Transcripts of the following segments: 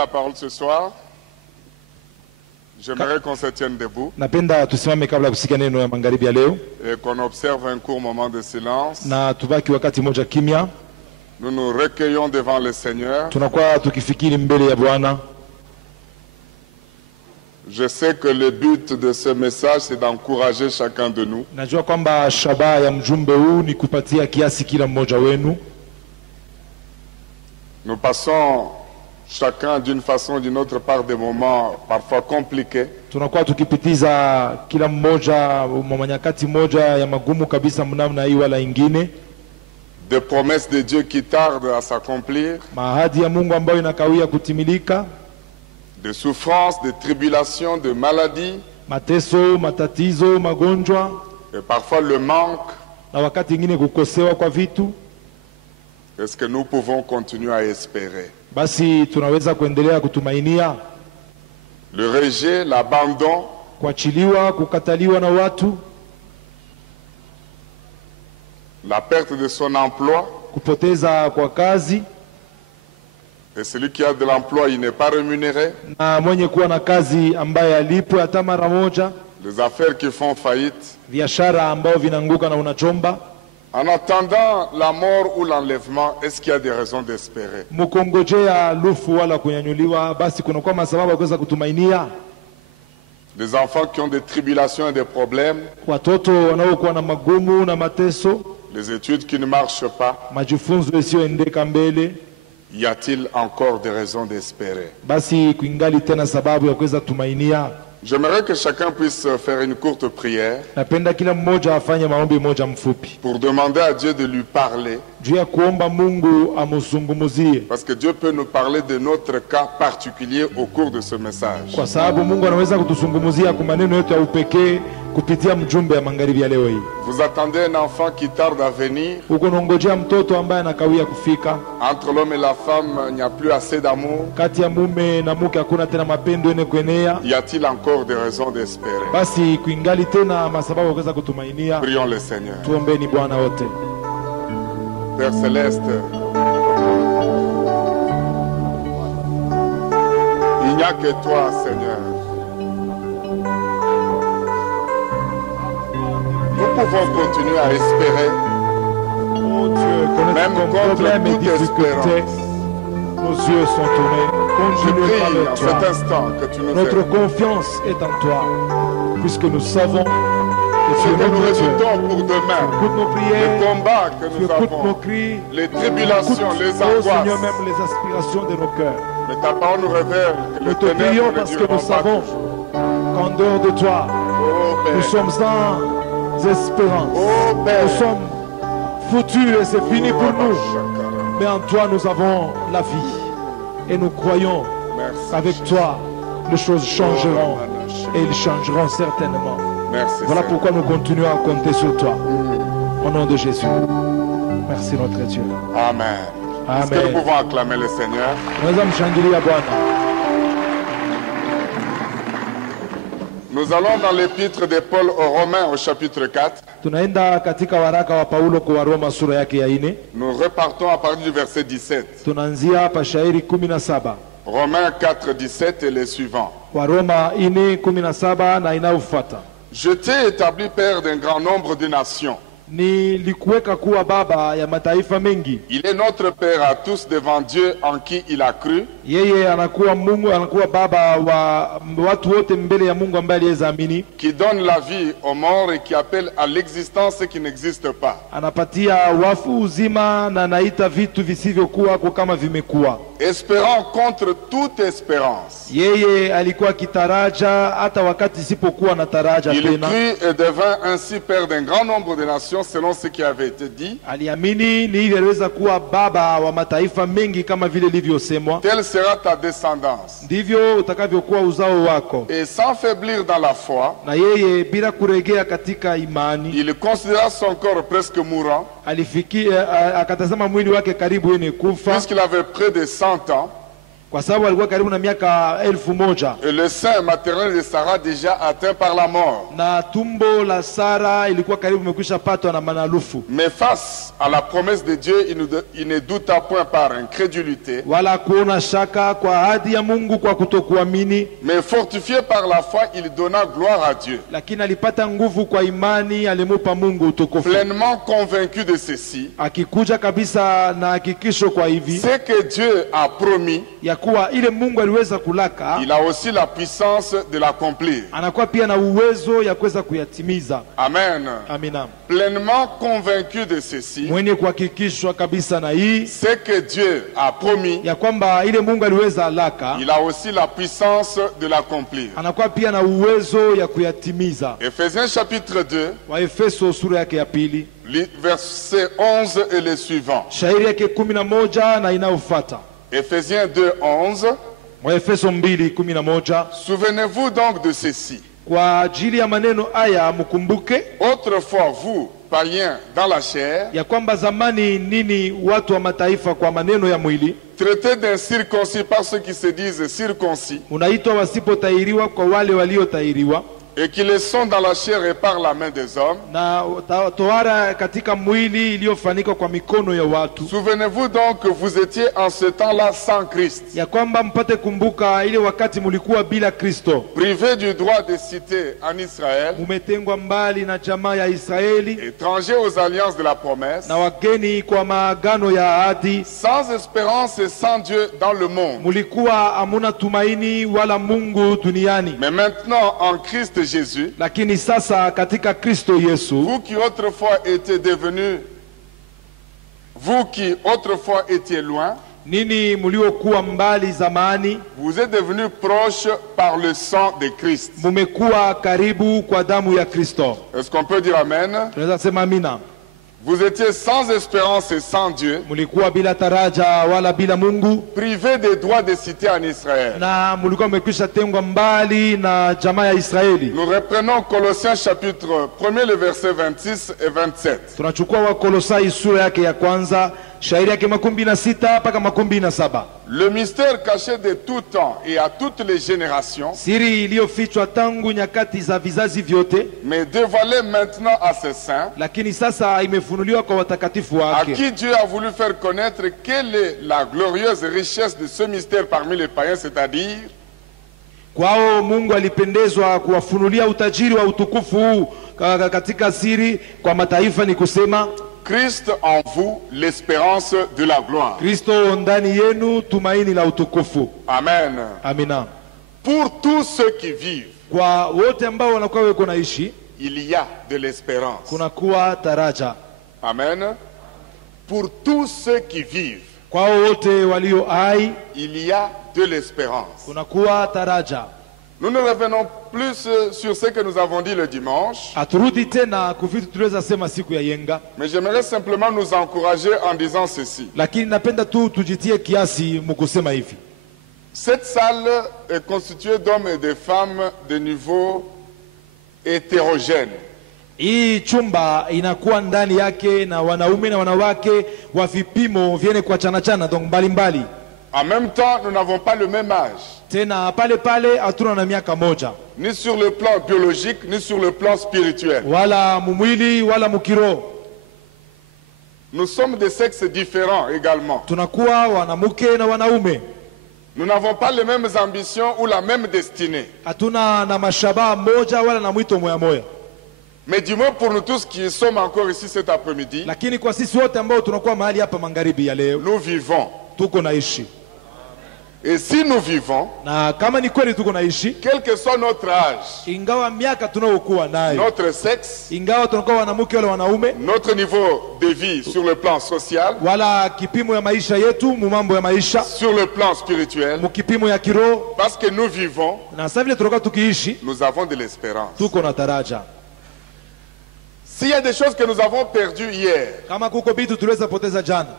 la parole ce soir, j'aimerais qu'on se tienne debout Napenda tusimame kabla ya kusikia neno ya magharibi ya leo et qu'on observe un court moment de silence. na tubaki wakati moja kimya. Nous nous recueillons devant le Seigneur. Tunakuwa tukifikiri mbele ya Bwana. Je sais que le but de ce message, c'est d'encourager chacun de nous. Najua kwamba shabaha ya mjumbe huu ni kupatia kiasi kila mmoja wenu. Nous passons chacun d'une façon ou d'une autre par des moments parfois compliqués. Tunakuwa tukipitiza kila mmoja nyakati moja ya magumu kabisa mnamna hii wala ingine. Des promesses de Dieu qui tardent à s'accomplir. Mahadi ya Mungu ambayo inakawia kutimilika. De souffrances, de tribulations, de maladies. Mateso, matatizo, magonjwa. Et parfois le manque. Na wakati ingine kukosewa kwa vitu. Est-ce que nous pouvons continuer à espérer? Basi tunaweza kuendelea kutumainia. Le rejet, l'abandon. Kuachiliwa, kukataliwa na watu. La perte de son emploi. Kupoteza kwa kazi. Et celui qui a de l'emploi, il n'est pas rémunéré. Na mwenye kuwa na kazi ambaye alipwe hata mara moja. Les affaires qui font faillite. Biashara ambao vinanguka na unachomba. En attendant la mort ou l'enlèvement, est-ce qu'il y a des raisons d'espérer? Mukongojea lufu wala kunyanyuliwa, basi kuna kwa sababu ya kuweza kutumainia. Des enfants qui ont des tribulations et des problèmes. Watoto wanaokuwa na magumu na mateso. Les études qui ne marchent pas. Majifunzo yasiyoendeka mbele. Y a-t-il encore des raisons d'espérer? Basi kuingali tena sababu ya kuweza tumainia. J'aimerais que chacun puisse faire une courte prière Napenda kila mmoja afanye maombi moja mfupi. pour demander à Dieu de lui parler. Juu ya kuomba Mungu amuzungumuzie. Parce que Dieu peut nous parler de notre cas particulier au cours de ce message. Kwa sababu Mungu anaweza kutuzungumzia kwa maneno yetu ya upekee kupitia mjumbe ya magharibi ya leo hii. Vous attendez un enfant qui tarde à venir. Uko nongojea mtoto ambaye anakawia kufika. Entre l'homme et la femme, il n'y a plus assez d'amour. Kati ya mume na mke hakuna tena mapendo yenye kuenea. Y a-t-il encore des raisons d'espérer? Basi kuingali tena masababu ya kuweza kutumainia. Prions le Seigneur. Tuombeni Bwana wote. Père Céleste, il n'y a que toi, Seigneur. Nous pouvons continuer à espérer, Oh Dieu, même contre problèmes et toute difficultés. espérance. Nos yeux sont tournés. Je Continuez prie en par cet toi. instant que tu nous Notre aides. confiance est en toi. Puisque nous savons que Ce tu es que nous notre Dieu. redoutons pour demain, Écoute nos les prières. combats que Tu nous écoutes nos avons, cris. les Écoute, tribulations, les oh Seigneur, angoisses. même les aspirations de nos cœurs. Mais ta parole nous révèle que Nous le te prions ténèbre ne parce que durera nous pas savons toujours. qu'en dehors de toi, Oh nous Père, sommes sans espérance. oh Père, Nous sommes foutus et c'est fini pour nous. Mais en toi, nous avons la vie. Et nous croyons merci. qu'avec toi, les choses changeront. Et ils changeront certainement. Merci. Voilà Seigneur. pourquoi nous continuons à compter sur toi. Au nom de Jésus. Merci notre Dieu. Amen. Est-ce que nous Amen. pouvons acclamer le Seigneur? Tunaweza mshangilia Bwana. Nous allons dans l'épître de Paul aux Romains au chapitre 4. Tunaenda katika waraka wa Paulo kwa Roma sura yake ya 4. Nous repartons à partir du verset 17. Tunaanzia hapa shairi 17. Romains 4, 17 et les suivants. Waroma 4:17 na inayofuata. Je t'ai établi père d'un grand nombre de nations. Nilikuweka kuwa baba ya mataifa mengi. Il est notre père à tous devant Dieu en qui il a cru. Yeye anakuwa Mungu, anakuwa baba wa watu wote mbele ya Mungu ambaye aliyeamini. Qui donne la vie aux morts et qui appelle à l'existence ce qui n'existe pas. Anapatia wafu uzima na anaita vitu visivyokuwa kwa kama vimekuwa. Espérant contre toute espérance. Yeye alikuwa kitaraja hata wakati sipokuwa na taraja Il tena. crut et devint ainsi père d'un grand nombre de nations selon ce qui avait été dit. Aliamini ni hivyo aliweza kuwa baba wa mataifa mengi kama vile ilivyosemwa. Telle sera ta descendance. Ndivyo utakavyokuwa uzao wako. Et sans faiblir dans la foi, Na yeye bila kuregea katika imani, il considéra son corps presque mourant, alifikia akatazama mwili wake karibu yenye kufa, puisqu'il avait près de 100 ans, kwa sababu alikuwa karibu na miaka 1000. Et le sein maternel de Sarah déjà atteint par la mort. Na tumbo la Sara ilikuwa karibu imekwisha patwa na manalufu. Mais face à la promesse de Dieu, il ne douta point par incrédulité. Wala kuona shaka kwa ahadi ya Mungu kwa kutokuamini. Mais fortifié par la foi, il donna gloire à Dieu. Lakini alipata nguvu kwa imani, alimupa Mungu utukufu. Pleinement convaincu de ceci. Akikuja kabisa na hakikisho kwa hivi. Ce que Dieu a promis, ya kuwa ile Mungu aliweza kulaka, il a aussi la puissance de l'accomplir. Anakuwa pia na uwezo ya kuweza kuyatimiza. Amen. Amina. Pleinement convaincu de ceci. Mwenye kuhakikishwa kabisa na hii. Ce que Dieu a promis, ya kwamba ile Mungu aliweza alaka, il a aussi la puissance de l'accomplir. Anakuwa pia na uwezo ya kuyatimiza. Ephésiens chapitre 2. Wa Efeso sura yake ya pili. Verset 11 et les suivants. Shairi yake 11 na inayofuata. Ephésiens 2:11. Wa Efeso 2:11. Souvenez-vous donc de ceci. Kwa ajili ya maneno haya mkumbuke. Autrefois vous, païens dans la chair, ya kwamba zamani nini watu wa mataifa kwa maneno ya mwili, traités d'incirconcis par ceux qui se disent circoncis, unaitwa wasipotahiriwa kwa wale waliotahiriwa, et qui le sont dans la chair et par la main des hommes. Na tohara katika mwili iliyofanyika kwa mikono ya watu. Souvenez-vous donc que vous étiez en ce temps-là sans Christ. Ya kwamba mpate kumbuka ile wakati mulikuwa bila Kristo. Privés du droit de cité en Israël. Mumetengwa mbali na jamaa ya Israeli. Étrangers aux alliances de la promesse. Na wageni kwa maagano ya ahadi. Sans espérance et sans Dieu dans le monde. Mulikuwa hamuna tumaini wala Mungu duniani. Mais maintenant en Christ Jésus, lakini sasa katika Kristo Yesu, vous qui autrefois étiez loin, nini muliokuwa mbali zamani, vous êtes devenus proches par le sang de Christ. Mumekuwa karibu kwa damu ya Kristo. Est-ce qu'on peut dire amen? Tunaweza sema amina. Vous étiez sans espérance et sans Dieu, mulikuwa bila taraja wala bila Mungu, privés des droits de cité en Israël. Na mulikuwa mmekwisha tengwa mbali na jamaa ya Israeli. Nous reprenons Colossiens chapitre 1 le verset 26 et 27. Tunachukua wa Kolosai sura yake ya kwanza, shairi yake 16 mpaka 17. Le mystère caché de tout temps et à toutes les générations, siri iliyofichwa tangu nyakati za vizazi vyote, mais dévoilé maintenant à ses saints, lakini sasa imefunuliwa kwa watakatifu wake, à qui Dieu a voulu faire connaître quelle est la glorieuse richesse de ce mystère parmi les païens, c'est-à-dire kwao Mungu alipendezwa kuwafunulia utajiri wa utukufu huu katika siri kwa mataifa, ni kusema Christ en vous, l'espérance de la gloire. Kristo ndani yenu, tumaini la utukufu. Amen. Amina. Pour tous ceux qui vivent, kwa wote ambao wanakuwa weko naishi, il y a de l'espérance. Kunakuwa taraja. Amen. Pour tous ceux qui vivent, kwa wote walio hai, il y a de l'espérance. Kunakuwa taraja. Nous ne revenons plus sur ce que nous avons dit le dimanche. Mais j'aimerais simplement nous encourager en disant ceci. Cette salle est constituée d'hommes et de femmes de niveau hétérogène. Hii chumba inakuwa ndani yake na wanaume na wanawake wa vipimo vyene kwa chana donc mbalimbali. En même temps, nous n'avons pas le même âge. Tena pale hatuna na miaka moja. Ni sur le plan biologique, ni sur le plan spirituel. Wala mumwili, wala mukiro. Nous sommes de sexes différents également. Tunakuwa wanamuke na wanaume. Nous n'avons pas les mêmes ambitions ou la même destinée. Hatuna na mashaba moja wala na mwito moya moya. Mais du moins pour nous tous qui sommes encore ici cet après-midi, lakini kwa sisi wote ambao tunakuwa mahali hapa magharibi ya leo, nous vivons. Tuko naishi. Et si nous vivons, na kama ni kweli tuko naishi, quel que soit notre âge, ingawa miaka tunayokuwa nayo, notre sexe, ingawa tunakuwa wanawake wala wanaume, notre niveau de vie sur le plan social, wala kipimo ya maisha yetu mambo ya maisha, sur le plan spirituel, mukipimo ya kiroho, parce que nous vivons, na sasa vile tunakuwa tukiishi, nous avons de l'espérance. Tuko na taraja. S'il y a des choses que nous avons perdues hier, kama kuko bitu tuliweza poteza jana,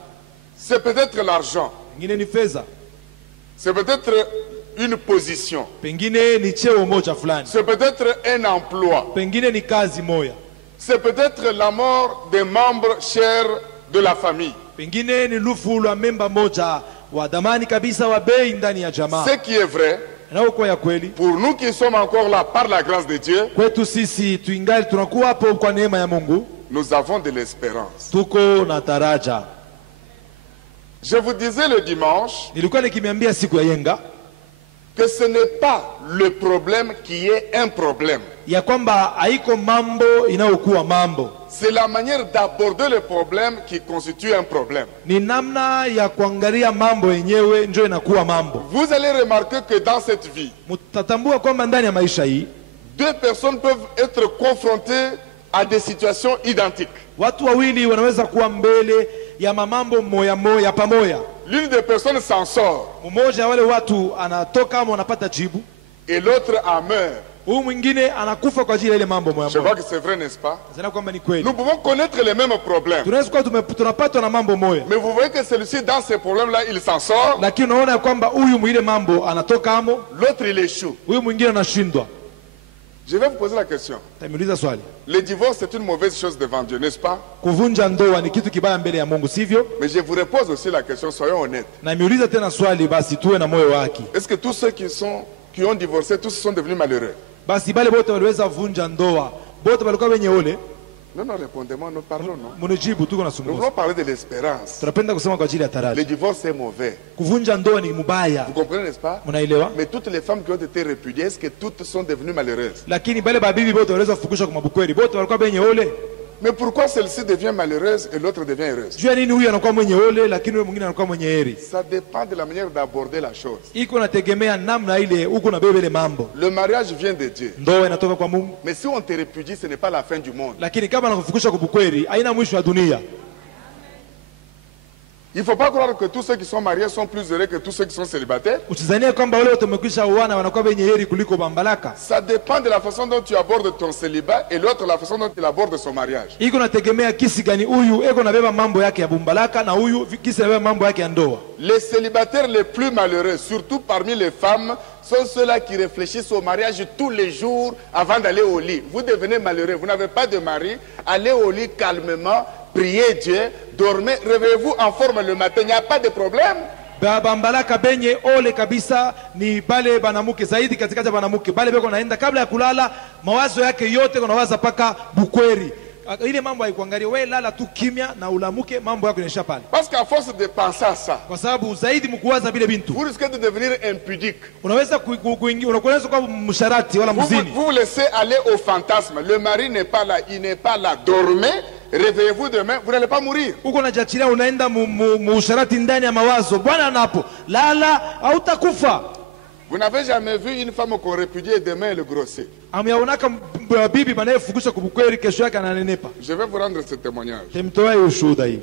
c'est peut-être l'argent. Ngine ni fedha. C'est peut-être une position. Pengine ni cheo moja fulani. C'est peut-être un emploi. Pengine ni kazi moja. C'est peut-être la mort des membres chers de la famille. Pengine ni lufu la memba moja wa dhamani kabisa wa bei ndani ya jamaa. Ce qui est vrai, Inayokuwa ya kweli pour nous qui sommes encore là par la grâce de Dieu, kwetu sisi tuingali tunakuwa hapo kwa neema ya Mungu, nous avons de l'espérance. tuko na taraja. Je vous disais le dimanche Nilikuwa nikimiambia siku ya yenga que ce n'est pas le problème qui est un problème. ya kwamba haiko mambo inayokuwa mambo, C'est la manière d'aborder le problème qui constitue un problème. ni namna ya kuangalia mambo yenyewe ndio inakuwa mambo. Vous allez remarquer que dans cette vie, Mtatambua kwamba ndani ya maisha hii deux personnes peuvent être confrontées à des situations identiques. watu wawili wanaweza kuwa mbele ya mamambo moya moya pamoja. L'une des personnes s'en sort Mmoja wale watu anatoka ama anapata jibu, et l'autre en meurt. huyu mwingine anakufa kwa ajili ya ile mambo moya Je vois moya. que c'est vrai, n'est-ce pas? Zana kwamba ni kweli. Nous pouvons connaître les mêmes problèmes. Tunaweza kuwa tunapatwa na mambo moya, Mais vous voyez que celui-ci, dans ces problèmes-là, il s'en sort. lakini unaona kwamba huyu mwile mambo anatoka amo, L'autre, il échoue. huyu mwingine anashindwa. Je vais vous poser la question. Tamiuliza swali. Le divorce, c'est une mauvaise chose devant Dieu, n'est-ce pas? Kuvunja ndoa ni kitu kibaya mbele ya Mungu, sivyo? Mais je vous repose aussi la question, soyons honnêtes. Na miuliza tena swali, basi tuwe na moyo wake. Est-ce que tous ceux qui ont divorcé, tous sont devenus malheureux? Basi bale bote waliweza vunja ndoa, bote walikuwa wenye ole? Non, non, répondez-moi, nous parlons, non? Munijibu, tuko Nous nasumbuka. voulons parler de l'espérance. Tunapenda kusema kwa ajili ya Le taraji. divorce est mauvais. Kuvunja ndoa ni mubaya, Vous comprenez, n'est-ce pas? mnaelewa? Mais toutes les femmes qui ont été répudiées, est-ce que toutes sont devenues malheureuses? Lakini bale babibi bote waliweza kufukushwa kwa mabukweli, bote walikuwa wenye ole. Mais pourquoi celle-ci devient malheureuse et l'autre devient heureuse? Jua nini huyu anakuwa mwenye ole lakini huyu mwingine anakuwa mwenye heri? Ça dépend de la manière d'aborder la chose. Iko nategemea namna ile huko na bebe ile mambo. Le mariage vient de Dieu. Ndoa inatoka kwa Mungu, Mais si on te répudie, ce n'est pas la fin du monde. lakini kama anakufukusha kwa bukweli haina mwisho wa dunia. Il ne faut pas croire que tous ceux qui sont mariés sont plus heureux que tous ceux qui sont célibataires. Usizanie kwamba wale wote wamekwisha uana wanakuwa wenye heri kuliko bambalaka. Ça dépend de la façon dont tu abordes ton célibat et l'autre la façon dont il aborde son mariage. Iko nategemea kisi gani huyu eko nabeba mambo yake ya bumbalaka na huyu kisi nabeba mambo yake ya ndoa. Les célibataires les plus malheureux, surtout parmi les femmes, sont ceux-là qui réfléchissent au mariage tous les jours avant d'aller au lit. Vous devenez malheureux, vous n'avez pas de mari, allez au lit calmement, priez Dieu, dormez, réveillez-vous en forme le matin, il n'y a pas de problème. Bambalaka benye ole kabisa ni bale banamuke zaidi katikati ya banamuke. Bale beko naenda kabla ya kulala mawazo yake yote kunawaza paka bukweri. Ile mambo haikuangalia, wewe lala tu kimya na ulamuke, mambo yako yanaisha pale. Parce qu'à force de penser à ça, Kwa sababu zaidi mkuwaza bile bintu, vous risquez de devenir impudique. unaweza kuingia, unakuwa kwa msharati wala Vous mzini. vous laissez aller au fantasme. Le mari n'est pas là, il n'est pas là. Dormez, réveillez-vous demain, vous n'allez pas mourir. Uko najachilia unaenda musharati ndani ya mawazo. Bwana anapo lala hautakufa. Vous n'avez jamais vu une femme qu'on répudie et demain elle grossit. Ameonaka bibi banayefukusha kubukweli kesho yake ananenepa. Je vais vous rendre ce témoignage. Temtoa ushuhuda hii.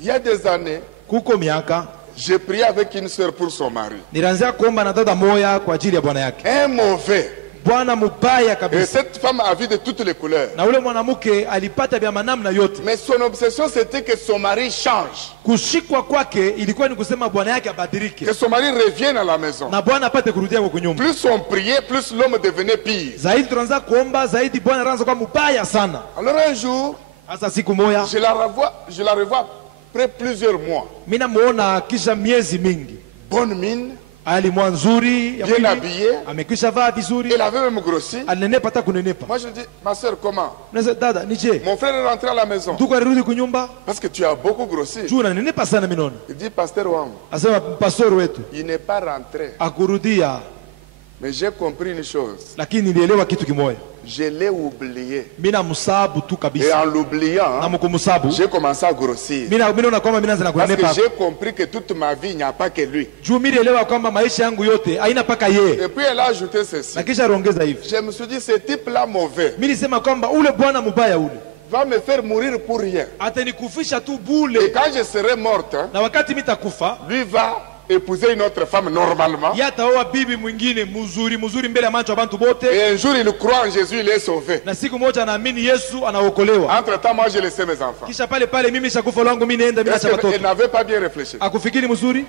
Il y a des années, Kuko miaka j'ai prié avec une sœur pour son mari. nilianza kuomba na dada moya kwa ajili ya bwana yake. Un mauvais. Bwana mubaya Et kabisa. cette femme a vu de toutes les couleurs. Na ule mwanamke alipata vya manamna yote. Mais son obsession c'était que son mari change. Kushikwa kwake ilikuwa ni kusema bwana yake abadilike. Que son mari revienne à la maison. Na bwana apate kurudia kwa kunyumba. Plus on priait, plus l'homme devenait pire. Zaidi tunaanza kuomba, zaidi bwana anaanza kuwa mubaya sana. Alors un jour, Hasa siku moya je la revois après plusieurs mois. mimi namuona kisha miezi mingi. Bonne mine, Ali mwanzuri ya bien mwili, habillée. amekwisha vaa vizuri, Elle avait même grossi. alinenepa hata kunenepa. Moi je dis, ma soeur, comment? Nasa dada nije Mon frère est rentré à la maison. tuko alirudi kunyumba Parce que tu as beaucoup grossi. juu unanenepa sana minona. Il dit, pasteur Wang, Asema pastor wetu il n'est pas rentré. akurudia, Mais j'ai compris une chose. lakini nilielewa kitu kimoja. Je l'ai oublié. Mimi namsabu tu Et kabisa. en l'oubliant, Na mkumsabu j'ai commencé à grossir. mimi naona kwamba mimi naanza na Parce que kunenepa. j'ai compris que toute ma vie, il n'y a pas que lui. Juu mimi nilielewa kwamba maisha yangu yote haina paka yeye. Et puis elle a ajouté ceci. Na kisha aliongeza hivi. Je me suis dit, ce type-là mauvais Mimi nisema kwamba ule bwana mubaya ule va me faire mourir pour rien. atanikufisha tu Et bule, quand je serai morte, na wakati mitakufa lui va épouser une autre femme normalement. yataoa bibi mwingine mzuri mzuri mbele ya macho ya bantu bote, Et un jour, il croit en Jésus, il est sauvé. na siku moja naamini Yesu anaokolewa. Entre-temps, moi, j'ai laissé mes enfants. Kisha pale pale mimi shakufa langu mimi naenda mimi Parce acha qu'elle watoto. n'avait pas bien réfléchi. Akufikiri mzuri?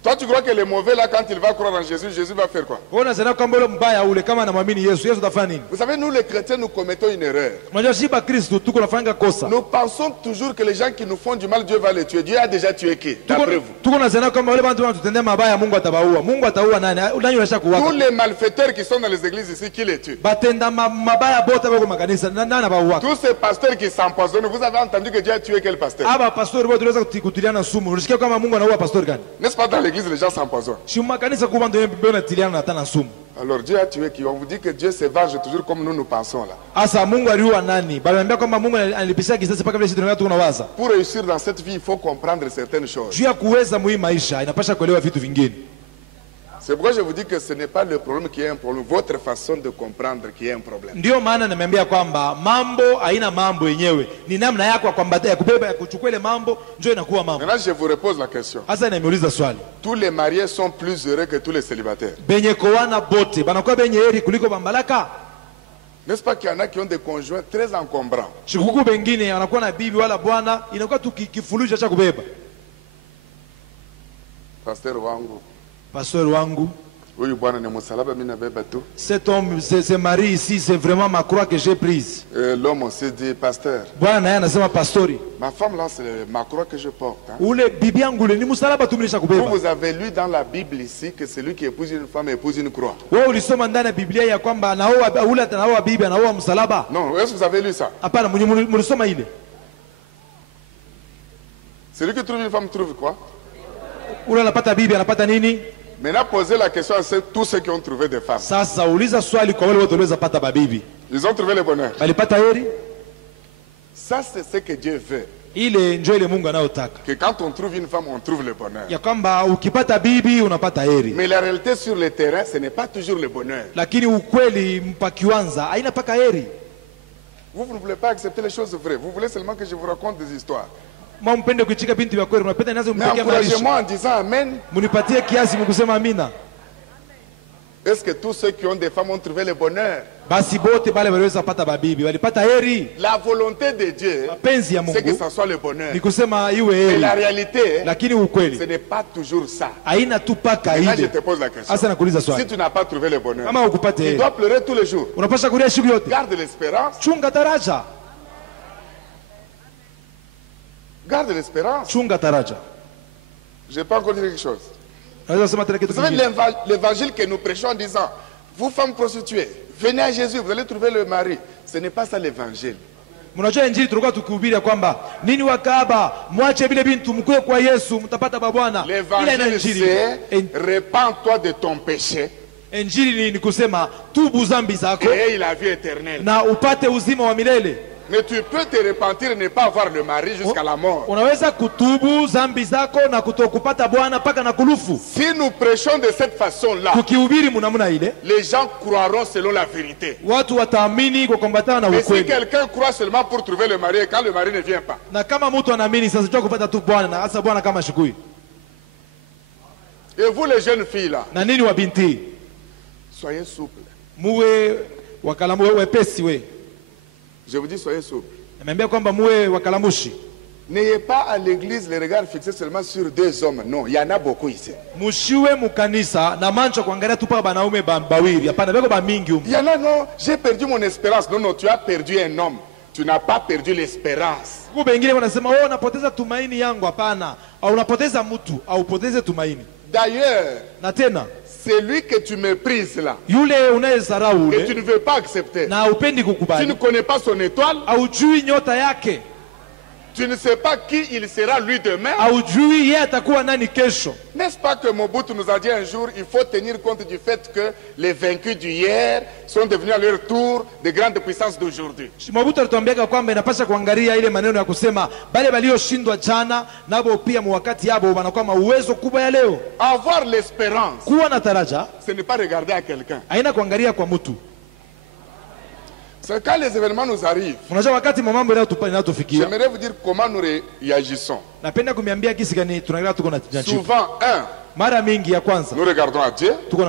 Toi, tu crois que le mauvais, là, quand il va croire en Jésus, Jésus va faire quoi? Wewe unasema kwamba ule mbaya ule kama anamwamini Yesu, Yesu atafanya nini? Vous savez, nous les chrétiens, nous commettons une erreur. Unajua sisi Bakristo tuko nafanya kosa. Nous pensons toujours que les gens qui nous font du mal, Dieu va les tuer. Dieu a déjà tué qui? D'après vous. Tuko nasema kwamba wale watu wanatutendea mabaya Mungu atawaua. Mungu ataua nani? Nani unasha kuua? Tous les malfaiteurs qui sont dans les églises ici, qui les tuent? Batenda mabaya bote bako makanisa nani anawaua? Tous ces pasteurs qui s'empoisonnent, vous avez entendu que Dieu a tué quel pasteur? Aba pastori wote tunaweza kutiliana sumu. Unasikia kama Mungu anaua pastori gani? N'est-ce pas dans l'église, les gens s'empoisonnent? Si makanisa kubwa ndio biblia tiliana na tana sumu. Alors Dieu a tué qui? On vous dit que Dieu se venge toujours comme nous pensons là. Asa Mungu aliua nani? Baliambia kwamba Mungu alipisha kisasi paka vile sisi tunataka tunawaza. Pour réussir dans cette vie, il faut comprendre certaines choses. Juu ya kuweza muhimu maisha inapasha kuelewa vitu vingine. C'est pourquoi je vous dis que ce n'est pas le problème qui est un problème, votre façon de comprendre qui est un problème. Ndio maana nimeambia kwamba mambo haina mambo yenyewe. Ni namna yako kwamba ya kubeba ya kuchukua ile mambo ndio inakuwa mambo. Maintenant je vous repose la question. Sasa nimeuliza swali. Tous les mariés sont plus heureux que tous les célibataires. Benye koana bote banakuwa benye heri kuliko bambalaka. N'est-ce pas qu'il y en a qui ont des conjoints très encombrants? Shikuku bengine wanakuwa na bibi wala bwana inakuwa tu kifulusha cha kubeba. Pasteur wangu. Pasteur wangu. Oui, bwana ni msalaba mimi nabeba tu. Cet homme, ce mari ici, c'est vraiment ma croix que j'ai prise. L'homme aussi dit pasteur. Bwana naye anasema pastori. Ma femme là c'est ma croix que je porte. Hein? Ule bibi yangu ni msalaba tu mlisha kubeba. Vous avez lu dans la Bible ici que celui qui épouse une femme épouse une croix. Wewe ulisoma ndani ya Biblia ya kwamba anaoa ule anaoa bibi anaoa msalaba? Non, est-ce que vous avez lu ça? Hapana, mlisoma ile. Celui qui trouve une femme trouve quoi? Ule anapata bibi anapata nini? Maintenant, posez la question à tous ceux qui ont trouvé des femmes. Sasa uliza swali kwa wale wote waliweza pata babibi. Ils ont trouvé le bonheur. Balipata heri? Ça, c'est ce que Dieu veut. Ile njoo ile Mungu anayotaka. Que quand on trouve une femme, on trouve le bonheur. Ya kwamba ukipata bibi unapata heri. Mais la réalité sur le terrain, ce n'est pas toujours le bonheur. Lakini ukweli mpakiwanza haina paka heri. Vous ne voulez pas accepter les choses vraies. Vous voulez seulement que je vous raconte des histoires. Mais encouragez-moi en disant Amen. Est-ce que tous ceux qui ont des femmes ont trouvé le bonheur? La volonté de Dieu, c'est que ça soit le bonheur. Mais la réalité, ce n'est pas toujours ça. Maintenant, je te pose la question. Si tu n'as pas trouvé le bonheur, tu dois pleurer tous les jours. Garde l'espérance. Garde l'espérance. Je n'ai pas encore dit quelque chose. Vous savez l'évangile que nous prêchons en disant, vous femmes prostituées, venez à Jésus, vous allez trouver le mari. Ce n'est pas ça l'évangile. Mnajua injili tulikuwa tukihubiria kwamba nini wakaba mwache vile bintu mkue kwa Yesu mtapata babwana. L'évangile c'est repens-toi de ton péché. Injili ni kusema tubu dhambi zako et la vie éternelle. Na upate uzima wa milele. Mais tu peux te repentir et ne pas avoir le mari jusqu'à la mort. Unaweza kutubu dhambi zako na kutokupata bwana paka na kulufu. Si nous prêchons de cette façon-là, les gens croiront selon la vérité. Watu wataamini kwa kuambatana na ukweli. Mais si quelqu'un croit seulement pour trouver le mari, quand le mari ne vient pas. Na kama mtu anaamini sasa tu kupata tu bwana na hasa bwana kama shikui. Et vous les jeunes filles là, na nini wa binti, soyez souples. Muwe wakalamu wepesi we. Je vous dis soyez souples. Nimeambia kwamba muwe wakalamushi. N'ayez pas à l'église les regards fixés seulement sur deux hommes. Non, il y en a beaucoup ici. Mushiwe mukanisa na mancho kuangalia tu pa banaume bawili. Hapana, beko ba mingi huko. Il y en a non, j'ai perdu mon espérance. Non, non, tu as perdu un homme. Tu n'as pas perdu l'espérance. Kwa wengine wanasema wewe unapoteza tumaini yangu. Hapana, au unapoteza mtu au upoteze tumaini. D'ailleurs, na tena celui que tu méprises là, yule unayesarau et tu ne veux pas accepter, na upendi kukubali, tu ne connais pas son étoile, haujui nyota yake, tu ne sais pas qui il sera lui demain, haujui yeye atakuwa nani kesho. N'est-ce pas que Mobutu nous a dit un jour, il faut tenir compte du fait que les vaincus d'hier sont devenus à leur tour de grandes puissances d'aujourd'hui. Mobutu alituambia kwamba inapaswa kuangalia ile maneno ya kusema bale walioshindwa jana nabo pia mwakati yabo wanakuwa na uwezo kubwa ya leo. Avoir l'espérance, kuwa na taraja, ce n'est pas regarder à quelqu'un. Haina kuangalia kwa mtu. C'est quand les événements nous arrivent. J'aimerais vous dire comment nous réagissons. Souvent, nous regardons à Dieu. Deux,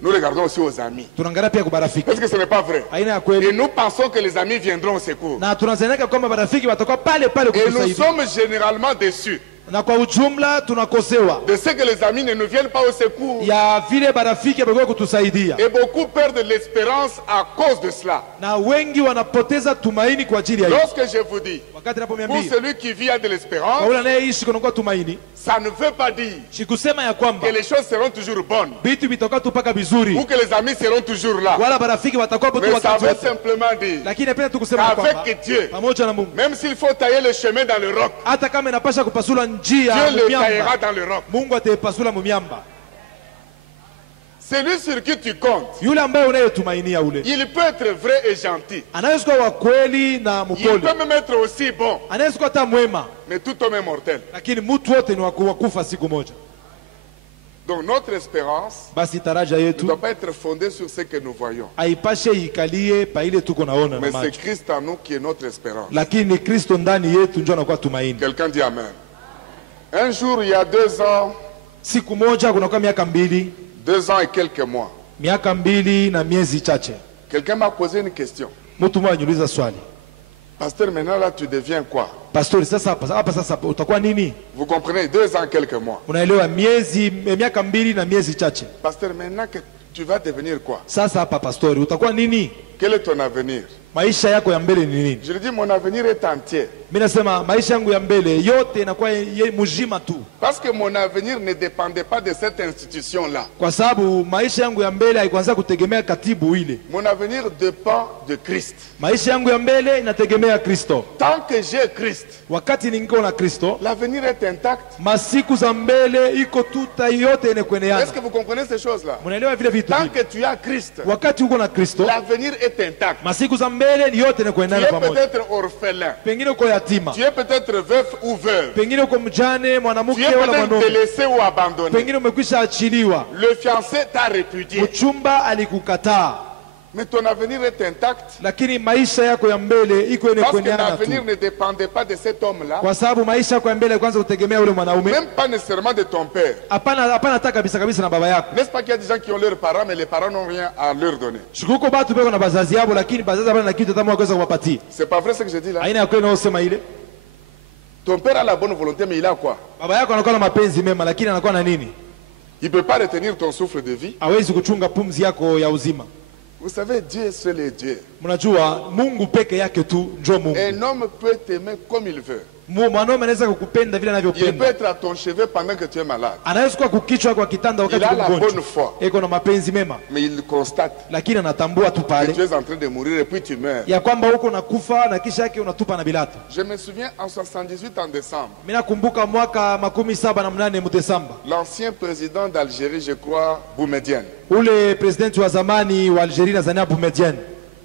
nous regardons aussi aux amis. Parce que ce n'est pas vrai. Et nous pensons que les amis viendront au secours. Et nous sommes généralement déçus. Na kwa ujumla tunakosewa de ce que les amis ne nous viennent pas au secours. ya vile barafiki wamekuwa kutusaidia, Et beaucoup perdent l'espérance à cause de cela. na wengi wanapoteza tumaini kwa ajili ya hiyo. Lorsque je vous dis, Wakati pour napomiambia celui qui vit a de kwa l'espérance, ule anayeishi kunakuwa tumaini, ça ne veut pas dire sikusema ya kwamba que les choses seront toujours bonnes vitu vitakuwa tu paka ou vizuri que les amis seront toujours là. wala barafiki watakuwa tu Mais ça wakati veut wote, simplement dire lakini napenda tu kusema ya kwamba qu'avec Dieu, pamoja na Mungu, même s'il faut tailler le chemin dans le roc, hata kama inapasha kupasula njia Dieu le mumiamba, taillera dans le roc. Mungu ataipasula mumiamba. Celui sur qui tu comptes, Yule ambaye unayetumainia ule il peut être vrai et gentil. anaweza kuwa wa kweli na Il mpole, peut même être aussi bon, anaweza kuwa hata mwema, mais tout homme est mortel. lakini mtu wote ni wakufa siku moja. Donc notre espérance Basi taraja ne yetu doit pas être fondée sur ce que nous voyons, haipashe ikalie pa ile tuko naona na mais c'est macho, Christ en nous qui est notre espérance. lakini ni Kristo ndani yetu ndio anakuwa tumaini. Quelqu'un dit Amen. Un jour, il y a 2 ans, Siku moja kunakuwa miaka 2 ans et quelques mois, miaka 2 na miezi chache, quelqu'un m'a posé une question. mtu mmoja aliniuliza swali, Pasteur, maintenant là, tu deviens quoi? pastori, sasa hapa sasa utakuwa nini? Vous comprenez? 2 ans, quelques mois. Unaelewa, miaka 2 na miezi chache. Pasteur, maintenant que tu vas devenir quoi? Sasa hapa pastori, utakuwa nini? Quel est ton avenir? Maisha yako ya mbele ni nini? Je lui dis, mon avenir est entier. Mimi nasema maisha yangu ya mbele yote inakuwa mujima tu, Parce que mon avenir ne dépendait pas de cette institution-là. kwa sababu maisha yangu ya mbele haikuanza kutegemea katibu ile. Mon avenir dépend de Christ. Maisha yangu ya mbele inategemea Kristo. Tant que j'ai Christ, Wakati niko na Kristo, l'avenir est intact. masiku za mbele iko tuta yote Est-ce inakweneana. que vous comprenez ces choses-là? Mnaelewa vile vitu Tant hivi? que tu as Christ, Wakati uko na Kristo, l'avenir est intact. masiku za mbele ni yote Tu inakweneana es pamoja. peut-être orphelin. Pengine uko yatima, Tu es peut-être veuf ou veuve. pengine uko mjane, Tu mwanamke es wala peut-être mwanaume, délaissé ou abandonné. pengine umekwisha achiliwa, Le fiancé t'a répudié. mchumba alikukataa, Mais ton avenir est intact. lakini maisha yako ya mbele iko Parce que inakweneana l'avenir tu, ne dépendait pas de cet homme-là. kwa sababu maisha yako ya mbele kwanza kutegemea ule mwanaume. Même pas nécessairement de ton père. Hapana, hapana hata kabisa kabisa na baba yako. N'est-ce pas qu'il y a des gens qui ont leurs parents, mais les parents n'ont rien à leur donner? Shukuko batu beko na bazazi yabo, lakini bazazi hapana na kitu hata mmoja kuweza kuwapatia. C'est pas vrai ce que je dis là? Aina ya kweli naosema ile, Ton père a la bonne volonté, mais il a quoi? baba yako anakuwa na mapenzi mema, lakini anakuwa na nini? Il ne peut pas retenir ton souffle de vie. Hawezi kuchunga pumzi yako ya uzima. Vous savez, Dieu seul est Dieu. Mnajua Mungu peke yake tu ndio Mungu. Un homme peut t'aimer comme il veut. Mwanaume anaweza kukupenda vile Il peut anavyopenda, être à ton chevet pendant que tu es malade. anaweza kuwa kukichwa kwa kitanda wakati Il a uko la bonne mgonjwa, foi. iko na mapenzi mema, Mais il constate lakini anatambua tu que pale tu es en train de mourir et puis tu meurs. ya kwamba uko nakufa na kisha yake unatupa na bilata. Je me souviens en 78 en décembre, Mimi nakumbuka mwaka 78 Mdesemba, l'ancien président d'Algérie, je crois, Boumedienne, ule presidenti wa zamani wa Algeria Zania Boumedienne,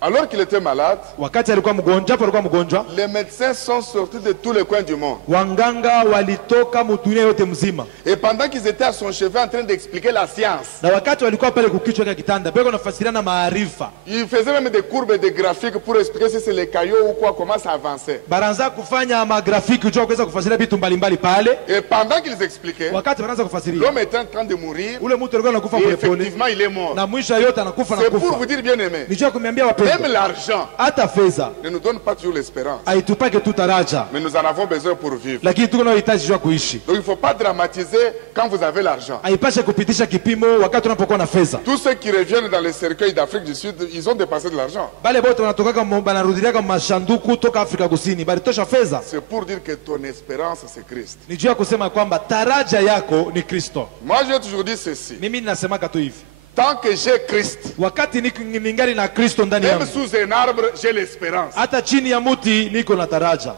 alors qu'il était malade, wakati alikuwa mgonjwa, les médecins sont sortis de tous les coins du monde. wanganga walitoka mudunia yote mzima, Et pendant qu'ils étaient à son chevet en train d'expliquer la science, na wakati walikuwa pale kukichwa kwa kitanda beko nafasiriana maarifa, ils faisaient même des courbes et des graphiques pour expliquer si c'est les cailloux ou quoi, comment ça avançait. baranza kufanya magrafiki ujua kuweza kufasiria vitu mbalimbali pale. Et pendant qu'ils expliquaient, Wakati wanaanza kufasiria, l'homme était en train de mourir ule mtu alikuwa anakufa et polepole effectivement il est mort. na mwisho yote anakufa na C'est pour kufa. vous dire, bien aimé, Nijua kumiambia wapendwa, même l'argent hata fedha ne nous donne pas toujours l'espérance, haitupake tu taraja, mais nous en avons besoin pour vivre. lakini tuko na uhitaji jua kuishi. Donc il ne faut pas dramatiser quand vous avez l'argent. Haipashe kupitisha kipimo wakati unapokuwa na fedha. Tous ceux qui reviennent dans les cercueils d'Afrique du Sud, ils ont dépensé de l'argent. Bale bote wanatoka banarudiliaka mashanduku toka Afrika Kusini balitosha fedha. C'est pour dire que ton espérance, c'est Christ. Ni juu ya kusema kwamba taraja yako ni Kristo. Moi, j'ai toujours dit ceci. Mimi ninasemaka tu hivi, Tant que j'ai Christ, wakati ningali na Kristo ndani même yangu, sous un arbre, j'ai l'espérance. hata chini ya muti niko na taraja.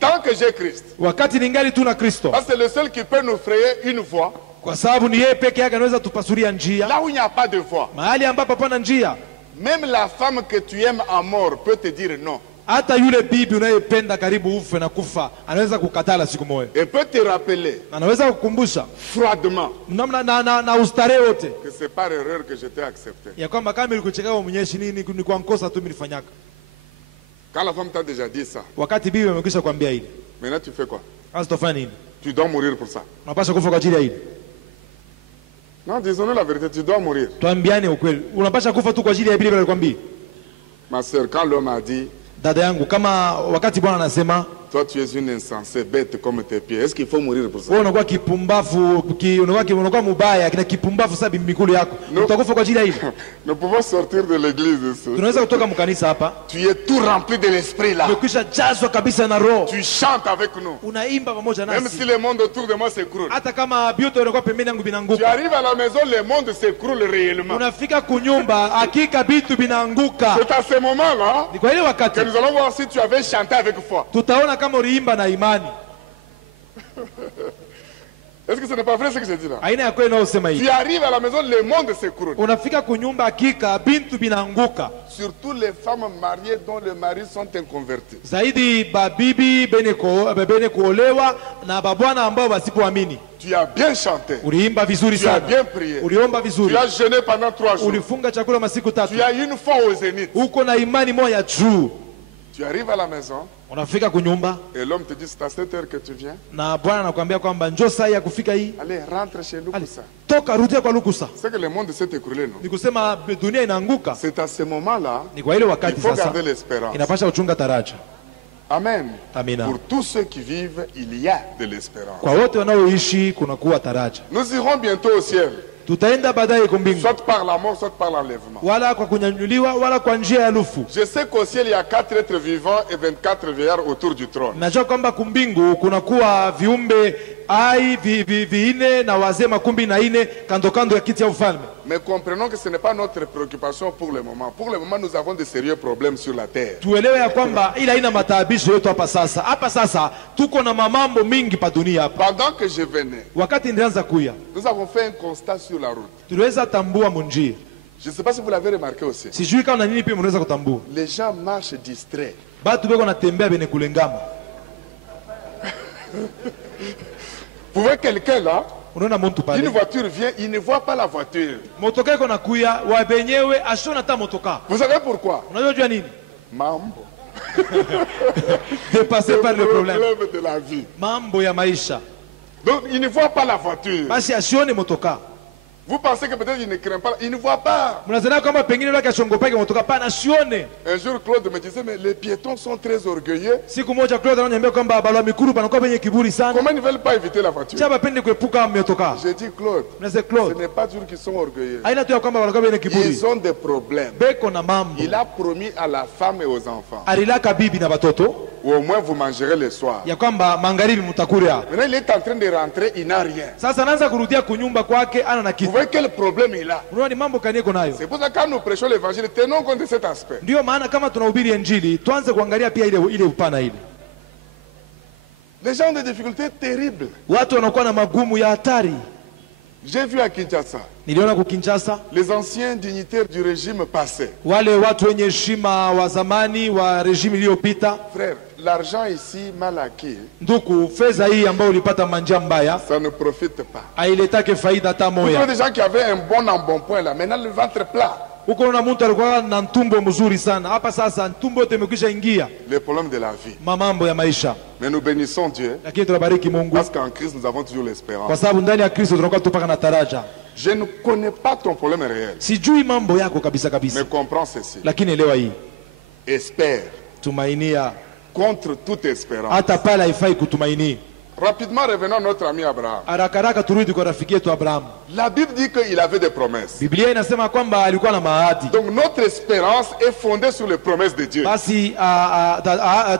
Tant que j'ai Christ. Wakati ningali tu na Kristo, Parce que c'est le seul qui peut nous frayer une voie kwa sababu ni yeye peke yake anaweza tupasuria njia là où il n'y a pas de voie. mahali ambapo hapana njia. Même la femme que tu aimes à mort peut te dire non. Hata yule bibi unayependa karibu ufe na kufa anaweza kukatala siku moja, Et peut te rappeler anaweza kukumbusha froidement namna na ustare wote que c'est par erreur que je t'ai accepté. ya kwamba kama nilikucheka mwenyeshi nini ni kwa nkosa tu nilifanyaka. Quand la femme t'a déjà dit ça, Wakati bibi amekwisha kwambia hili, maintenant tu fais quoi? sasa tufanye nini? Tu dois mourir pour ça. Unapaswa kufa kwa ajili ya hili? Non, disons-nous la vérité, tu dois mourir. Tuambiane ukweli, unapaswa kufa tu kwa ajili ya Biblia alikwambia. Ma soeur, quand l'homme a dit, Dada yangu, kama wakati Bwana anasema Toi, tu es une insensée, bête comme tes pieds. Est-ce qu'il faut mourir pour ça? wewe unakuwa kipumbavu, unakuwa mubaya kina kipumbavu sabi mikulu yako. Utakufa kwa ajili ya hili. Nous pouvons sortir de l'église ici. Tunaweza kutoka mkanisa hapa. Tu es tout rempli de l'esprit là. Umekwisha jazwa kabisa na roho. Tu chantes avec nous. Unaimba pamoja nasi. Même si le monde autour de moi s'écroule. Hata kama bioto unakuwa pembeni yangu Tu binanguka. arrives à la maison, le monde s'écroule réellement. Unafika kunyumba, hakika vitu binaanguka. C'est à ce moment-là Ni kwa ile wakati que nous allons voir si tu avais chanté avec foi. tutaona kama uliimba na imani. Est-ce que ce n'est pas vrai ce que je dis là? Aina ya kweli inayosema Tu hivi. arrives à la maison, le monde s'écroule. Unafika kunyumba, hakika bintu binaanguka. Surtout les femmes mariées dont les maris sont inconvertis. Zaidi babibi bene kuolewa na babwana ambao wasipoamini. Tu as bien chanté. Uliimba vizuri Tu as sana. bien prié. Uliomba Tu vizuri. as jeûné pendant 3 jours. Ulifunga chakula masiku tatu. Tu as une foi au zénith. Uko na imani moja juu. Tu arrives à la maison Unafika kunyumba et l'homme te dit c'est à 7 heures que tu viens. na bwana anakuambia kwamba njoo saa ya kufika hii. Allez, rentre chez nous pour ça. Toka rudia kwa lukusa. C'est que le monde s'est écroulé, non? Ni kusema dunia inaanguka. C'est à ce moment-là Ni kwa ile qu'il wakati faut sasa garder l'espérance. inapasha kuchunga taraja. Amen. Amina. Pour tous ceux qui vivent, il y a de l'espérance. Kwa wote wanaoishi kunakuwa taraja. Nous irons bientôt au ciel, Tutaenda baadaye kumbingu. soit par la mort, soit par l'enlèvement. Wala kwa kunyanyuliwa wala kwa njia ya lufu. Je sais qu'au ciel, il y a 4 êtres vivants et 24 vieillards autour du trône. Najua kwamba kumbingu kunakuwa viumbe ai viine na wazee 14 kando kando ya kiti ya ufalme. Mais comprenons que ce n'est pas notre préoccupation pour le moment. Pour le moment, nous avons de sérieux problèmes sur la terre. Tuelewe ya kwamba ila haina mataabisho yetu hapa sasa. Hapa sasa tuko na mamambo mingi pa dunia hapa. Pendant que je venais, Wakati nilianza kuya, nous avons fait un constat sur la route. tuliweza tambua munjia. Je ne sais pas si vous l'avez remarqué aussi. Sijui kama na nini pia mnaweza kutambua. Les gens marchent distraits. Batu beko natembea bene kulengama. Vous voyez quelqu'un là, Unaona mtu une pale. voiture vient, il ne voit pas la voiture. Motoka iko nakuya, wabenyewe ashona ta motoka. Vous savez pourquoi? Unajua nini? Mambo. Dépassé par le problème. de la vie. Mambo ya maisha. Donc, il ne voit pas la voiture. Basi asione motoka. Vous pensez que peut-être il ne craint pas. Il ne voit pas. Mnazana kama pengine lake ashongopake motoka pana asione. Un jour, Claude me disait, mais les piétons sont très orgueilleux. Siku moja Claude ananiambia kwamba balwa mikuru panakuwa penye kiburi sana. Comment ils ne veulent pas éviter la voiture? Chaba pende kuepuka motoka. J'ai dit, Claude, Mnase ce Claude. n'est pas dur qu'ils sont orgueilleux. Haina tu ya kwamba wanakuwa penye kiburi. Ils ont des problèmes. Beko na mambo. Il a promis à la femme et aux enfants. Alilaka bibi na batoto Ou au moins vous mangerez le soir. ya kwamba magharibi mtakuria. Maintenant, il est en train de rentrer, il n'a rien. Sasa anaanza kurudia kunyumba kwake ana na Vous kitu. voyez quel problème il a? Unaona ni mambo kanieko nayo. C'est pour ça que quand nous prêchons l'évangile, tenons compte de cet aspect. Ndio maana kama tunahubiri injili tuanze kuangalia pia ile upana ile. Les gens ont des difficultés terribles. Watu wanakuwa na magumu ya hatari. J'ai vu à Kinshasa Niliona ku Kinshasa les anciens dignitaires du régime passé. wale watu wenye heshima wa zamani wa regime iliyopita. Frère, l'argent ici mal acquis, Nduku, fedha hii ambayo ulipata manjia mbaya ça ne profite pas. hailetake faida hata Vous avez moya. des gens qui avaient un bon embonpoint là, maintenant le ventre plat. Huko na mtu alikuwa na ntumbo mzuri sana. Hapa sasa ntumbo yote imekwisha ingia Les problèmes de la vie. mamambo ya maisha. Mais nous bénissons Dieu Lakini tunabariki Mungu parce qu'en Christ nous avons toujours kwa l'espérance. sababu ndani ya Kristo tunakuwa tupaka na taraja. Je ne connais pas ton problème réel, Sijui mambo yako kabisa kabisa. mais comprends ceci. Lakini elewa hii. Espère Tumainia contre toute espérance. hata pale haifai kutumainia. Rapidement revenons à notre ami Abraham. Haraka haraka turudi kwa rafiki yetu Abraham. La Bible dit qu'il avait des promesses. Biblia inasema kwamba alikuwa na maahadi. Donc notre espérance est fondée sur les promesses de Dieu. Basi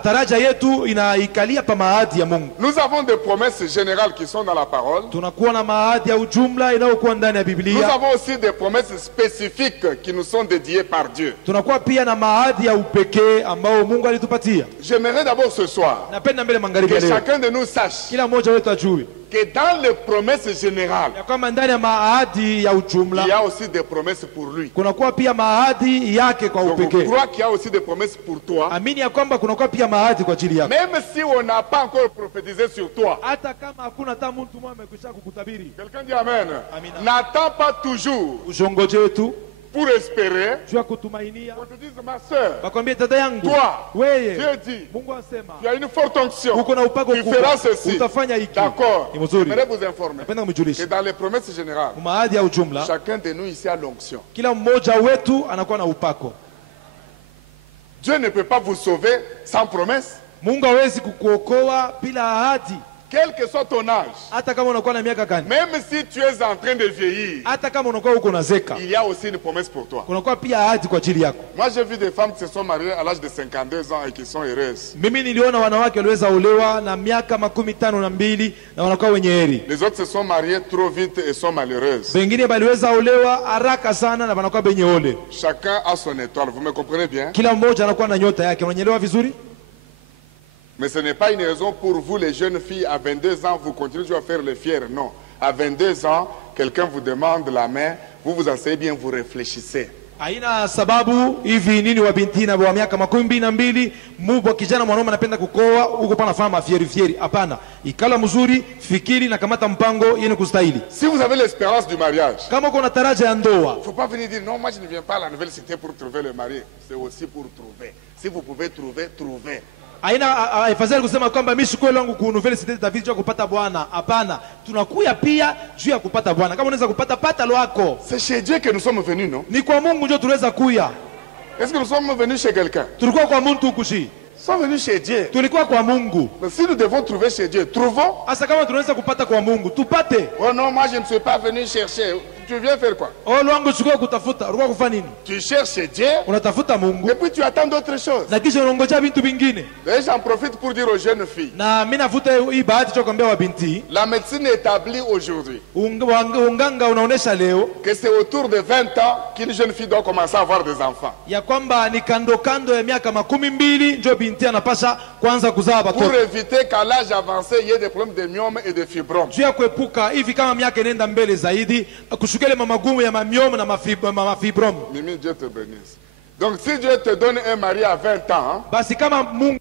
taraja yetu inaikalia pa maahadi ya Mungu. Nous avons des promesses générales qui sont dans la parole. Tunakuwa na maahadi ya ujumla inayokuwa ndani ya Nous Biblia. avons aussi des promesses spécifiques qui nous sont dédiées par Dieu. Tunakuwa pia na maahadi ya upekee ambao Mungu alitupatia. J'aimerais d'abord ce soir Napenda mbele magharibi ya que leo chacun de nous sache kila mmoja wetu ajue que dans les promesses générales, ya kwamba ndani ya maahadi ya il y ujumla a aussi des promesses pour lui. kunakuwa pia maahadi yake kwa Donc upekee. crois qu'il y a aussi des promesses pour toi. Amini ya kwamba kunakuwa pia maahadi kwa ajili yako. Même si on n'a pas encore prophétisé sur toi. Hata kama hakuna hata mtu mmoja amekwisha kukutabiri. Quelqu'un dit Amen. Amina. N'attends pas toujours Ushongoje wetu pour espérer. juu ya kutumainia. On te dise, ma soeur, Bakwambie dada yangu, toi, weye Dieu dit, Mungu asema tu as une forte onction. uko na upako Tu feras kubwa, ceci. utafanya hiki. D'accord. Ni mzuri. J'aimerais vous informer Napenda que kumjulisha dans les promesses générales, maahadi ya ujumla, chacun de nous ici a l'onction. kila mmoja wetu anakuwa na upako. Dieu ne peut pas vous sauver sans promesse. Mungu hawezi kukuokoa bila ahadi. Quel que soit ton âge, Hata kama unakuwa na miaka gani, même si tu es en train de vieillir, hata kama unakuwa uko na zeka, il y a aussi une promesse pour toi. kunakuwa pia ahadi kwa ajili yako. Moi, j'ai vu des femmes qui se sont mariées à l'âge de 52 ans et qui sont heureuses. Mimi niliona wanawake waliweza olewa na miaka 52 na wanakuwa wenye heri. Les autres se sont mariées trop vite et sont malheureuses. Wengine baliweza olewa haraka sana na wanakuwa benye ole. Chacun a son étoile, vous me comprenez bien? Kila mmoja anakuwa na nyota yake. Unanielewa vizuri? Mais ce n'est pas une raison pour vous, les jeunes filles, à 22 ans, vous continuez toujours à faire les fiers. Non. À 22 ans, quelqu'un vous demande la main, vous vous asseyez bien, vous réfléchissez. Haina sababu hivi nini wa binti na wa miaka 22 mubwa kijana mwanaume anapenda kukoa uko pana fama fieri. Hapana. Ikala mzuri, fikiri na kamata mpango yenu kustahili. Si vous avez l'espérance du mariage, Kama uko na taraja ya ndoa, faut pas venir dire non, moi je ne viens pas à la nouvelle cité pour trouver le mari. C'est aussi pour trouver. Si vous pouvez trouver, trouvez. haina haifadhali kusema kwamba mimi shukrani langu ku University ya David kupata bwana. Hapana. Tunakuya pia juu ya kupata bwana. Kama unaweza kupata pata lwako. C'est chez Dieu que nous sommes venus, non? Ni kwa Mungu ndio tunaweza kuya. Est-ce que nous sommes venus chez quelqu'un? Tulikuwa kwa Mungu kushi. Nous sommes venus chez Dieu. Tulikuwa kwa Mungu. Mais si nous devons trouver chez Dieu, trouvons. Asa kama tunaweza kupata kwa Mungu, tupate. Oh non, moi je ne suis pas venu chercher. Tu viens faire quoi? Oh lwangu chukua kutafuta, ulikuwa kufanya nini? Tu cherches chez Dieu Unatafuta Mungu et puis tu attends d'autres choses. na kisha unangoja vitu vingine. Et j'en profite pour dire aux jeunes filles, Na mimi navuta hii bahati cha kuambia wa binti, la médecine établit aujourd'hui unganga unaonesha leo que c'est autour de 20 ans qu'une jeune fille doit commencer à avoir des enfants. ya kwamba ni kando ya miaka 12 ndio binti anapasha kuanza kuzaa Pour watoto. éviter qu'à l'âge avancé, il y ait des problèmes de myome et de fibromes. Juu ya kuepuka hivi kama miaka inaenda mbele zaidi kushukele mamagumu ya mamiomo na mafibrom. Mimi, Dieu te bénisse. Donc si Dieu te donne un mari à 20 ans, Basi kama Mungu